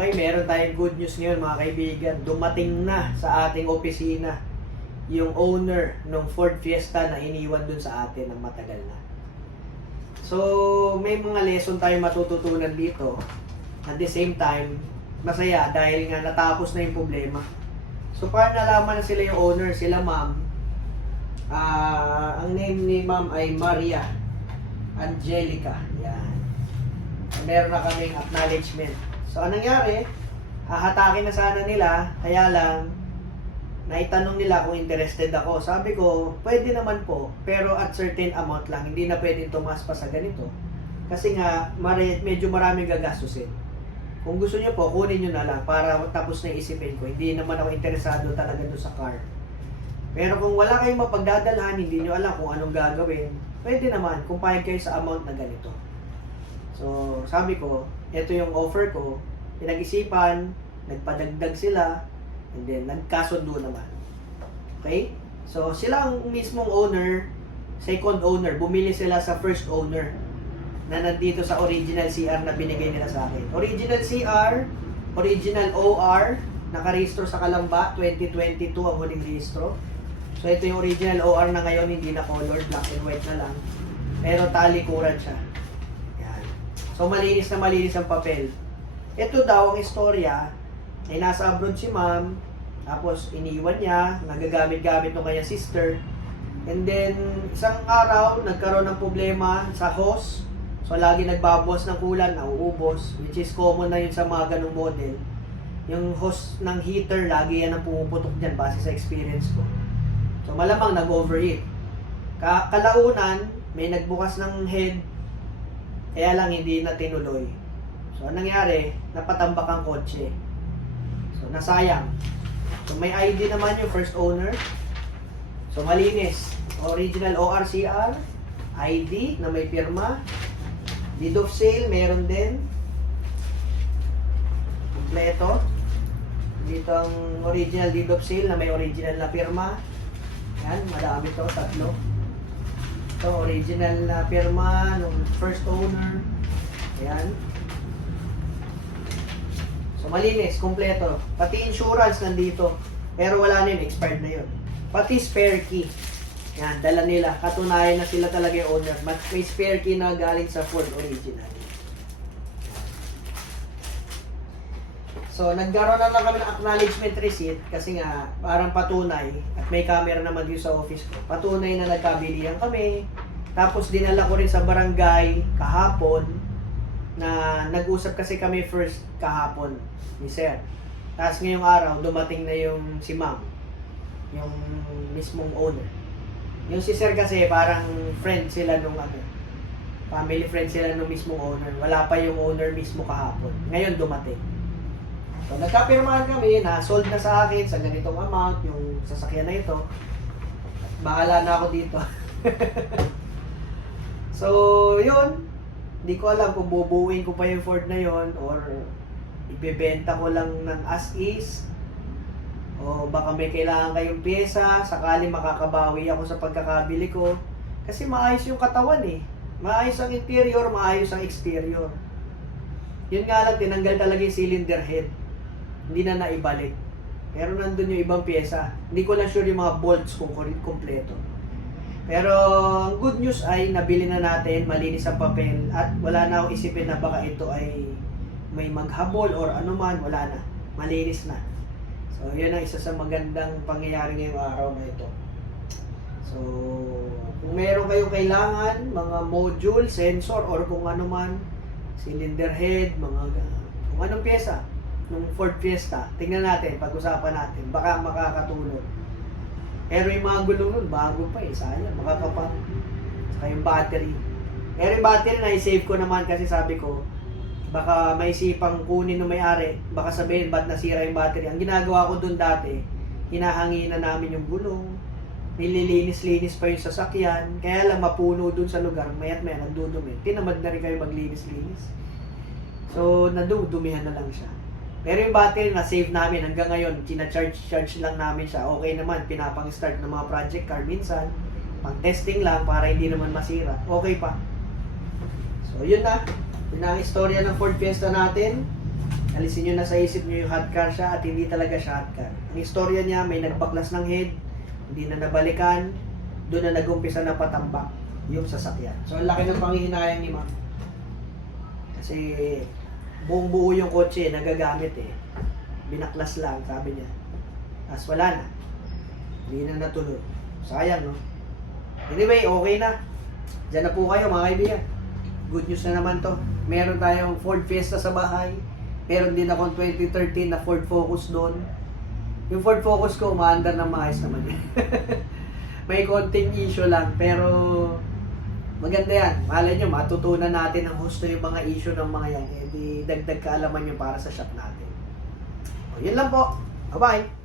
Okay, meron tayong good news ngayon mga kaibigan. Dumating na sa ating opisina yung owner ng Ford Fiesta na iniwan dun sa atin ng matagal na. So, may mga lesson tayo matututunan dito. At the same time, masaya dahil nga natapos na yung problema. So, para nalaman na sila yung owner, sila ma'am, ah ang name ni ma'am ay Maria Angelica. Yan. Meron na kaming acknowledgement. So, anong nangyari? Hahatakin na sana nila, kaya lang, naitanong nila kung interested ako. Sabi ko, pwede naman po, pero at certain amount lang. Hindi na pwedeng tumas pa sa ganito. Kasi nga, mare, medyo maraming gagastusin. Kung gusto niyo po, kunin niyo na lang para tapos na isipin ko. Hindi naman ako interesado talaga doon sa car. Pero kung wala kayong mapagdadalhan, hindi niyo alam kung anong gagawin, pwede naman kung payag kayo sa amount na ganito. So, sabi ko, ito yung offer ko. Pinag-isipan, nagpadagdag sila, and then nagkasundo naman. Okay? So, sila ang mismong owner, second owner, bumili sila sa first owner na nandito sa original CR na binigay nila sa akin. Original CR, original OR, nakarehistro sa Kalamba, 2022 ang huling rehistro. So, ito yung original OR na ngayon, hindi na colored, black and white na lang. Pero talikuran siya. So, malinis na malinis ang papel. Ito daw ang istorya, ay nasa abroad si ma'am, tapos iniwan niya, nagagamit-gamit ng kanyang sister. And then, isang araw, nagkaroon ng problema sa hose. So, lagi nagbabawas ng kulan, nauubos, which is common na yun sa mga ganong model. Yung hose ng heater, lagi yan ang pumuputok dyan base sa experience ko. So, malamang nag-overheat. Ka kalaunan, may nagbukas ng head, kaya lang hindi na tinuloy. So, anong nangyari? Napatambak ang kotse. So, nasayang. So, may ID naman yung first owner. So, malinis. Original ORCR, ID na may pirma. Deed of sale, meron din. Kompleto. Dito ang original deed of sale na may original na pirma. Yan, madami to, tatlo. Ito, original na pirma ng first owner. Ayan. So, malinis, kompleto. Pati insurance nandito. Pero wala na yun, expired na yun. Pati spare key. Yan, dala nila. Katunayan na sila talaga yung owner. May spare key na galing sa Ford original. So, nagkaroon na lang kami ng acknowledgement receipt kasi nga, parang patunay, at may camera naman dito sa office ko, patunay na nagkabilihan kami. Tapos, dinala ko rin sa barangay kahapon na nag-usap kasi kami first kahapon ni Sir. Tapos ngayong araw, dumating na yung si Ma'am, yung mismong owner. Yung si Sir kasi parang friend sila nung ano, family friend sila nung mismong owner. Wala pa yung owner mismo kahapon. Ngayon dumating. So nagkapirmahan kami na sold na sa akin sa ganitong amount yung sasakyan na ito. Bahala na ako dito. so, yun. Hindi ko alam kung bubuuin ko pa yung Ford na yon or ibebenta ko lang ng as is o baka may kailangan kayong pyesa, sakali makakabawi ako sa pagkakabili ko. Kasi maayos yung katawan eh. Maayos ang interior, maayos ang exterior. Yun nga lang, tinanggal talaga yung cylinder head. Hindi na naibalik. Pero nandun yung ibang pyesa. Hindi ko lang sure yung mga bolts kung kompleto. Pero ang good news ay nabili na natin, malinis ang papel at wala na akong isipin na baka ito ay may maghabol or ano man, wala na. Malinis na. So, yun ang isa sa magandang pangyayari ngayong araw na ito. So, kung meron kayong kailangan, mga module, sensor, or kung ano man, cylinder head, mga ga- kung anong pyesa, nung Ford Fiesta, tingnan natin, pag-usapan natin, baka makakatulong. Pero yung mga gulong nun, bago pa eh, sayang, makakapal. Saka yung battery. Pero yung battery na i-save ko naman kasi sabi ko, baka may sipang kunin ng may-ari, baka sabihin ba't nasira yung battery. Ang ginagawa ko dun dati, hinahangin na namin yung gulong, nililinis-linis pa yung sasakyan, kaya lang mapuno dun sa lugar, mayat maya nagdudumi. Tinamad na rin kayo maglinis-linis. So, nadudumihan na lang siya. Pero yung battery na save namin hanggang ngayon, charge-charge lang namin siya. Okay naman, pinapang-start ng mga project car minsan. Pang testing lang para hindi naman masira. Okay pa. So, yun na. Yun na ang istorya ng Ford Fiesta natin. alisin nyo na sa isip nyo yung hot car siya at hindi talaga siya hot car. Ang istorya niya, may nagbaklas ng head, hindi na nabalikan, doon na nag-umpisa na patambak yung sasakyan. So, ang laki ng panghihinayang ni ma'am. Kasi, buong buo yung kotse, nagagamit eh. Binaklas lang, sabi niya. Tapos wala na. Hindi na natuloy. Sayang, no? Anyway, okay na. Diyan na po kayo, mga kaibigan. Good news na naman to. Meron tayong Ford Fiesta sa bahay. Meron din akong 2013 na Ford Focus doon. Yung Ford Focus ko, umaandar ng maayos naman. May konting issue lang, pero maganda yan. Malay nyo, matutunan natin ang gusto yung mga issue ng mga yan. Eh, di dagdag kaalaman nyo para sa shop natin. O, yun lang po. Bye-bye!